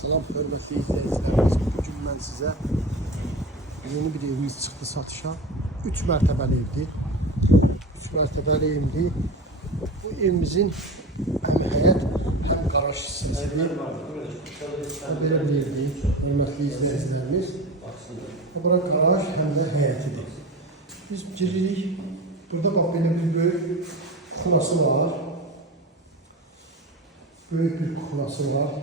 Salam hörmətli izləyicilərimiz, bugün mən sizə yeni bir evimiz çıxdı satışa. 3 mərtəbəli evdir. 3 mərtəbəli evdir. Bu evimizin həm həyət, həm garaj hissəsidir. Belə bir evdir, hörmətli izləyicilərimiz. Bura garaj, həm də həyətidir. Biz giririk. Burada bax belə bir böyük kuxunası var. Böyük bir kuxunası var.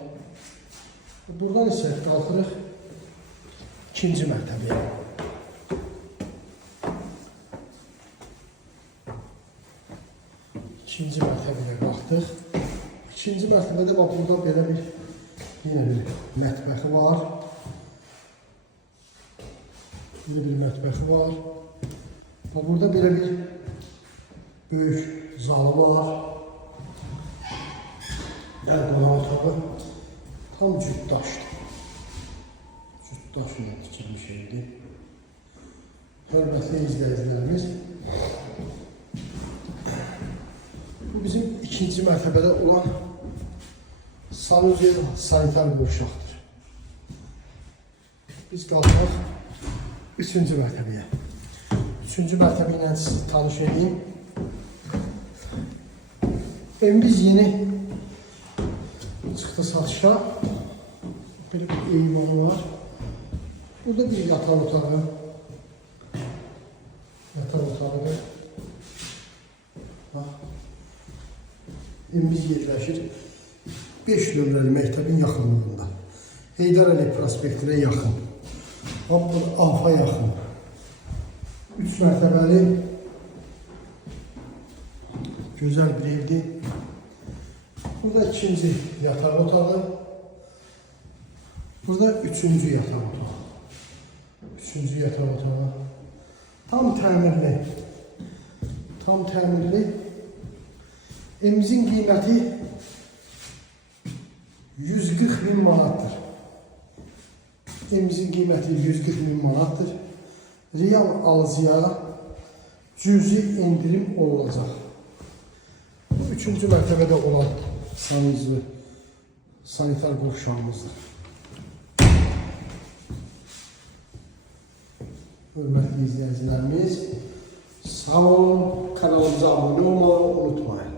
Buradan isə qalxırıq ikinci mərtəbəyə. İkinci mərtəbəyə qalxdıq. İkinci mərtəbədə bax burada belə bir yenə bir mətbəxi var. Burada bir mətbəxi var. Bax burada belə bir böyük zalı var. Yəni qonaq otağı. Tam cütdaşdır. Cütdaşla tikilmiş evdir. Hörmətli izləyicilərimiz, bu bizim ikinci mərtəbədə olan sanuzel sanitar qovşaqdır. Biz qalxaq üçüncü mərtəbəyə. Üçüncü mərtəbə ilə sizi tanış edeyim. Evimiz yeni çıxdı satışa. Böyle bir eyvanı var. Burada bir yataq otağı. Yataq otağıdır. Bax. Evimiz yerləşir 5 nömrəli məktəbin yaxınlığında. Heydar Əliyev prospektinə yaxın. Bax, burada AFA yaxın. 3 mərtəbəli gözəl bir evdir. Burada ikinci yataq otağı. Burada üçüncü yataq otağı. Üçüncü yataq otağı. Tam təmirli. Tam təmirli. Evimizin qiyməti 140.000 manatdır. Evimizin qiyməti 140.000 manatdır. Real alıcıya cüzi indirim olacaq. Bu üçüncü mərtəbədə olan sanuzlu sanitar qovşağımızdır. Hörmətli izləyicilərimiz, sağ olun, kanalımıza abunə olmayı unutmayın.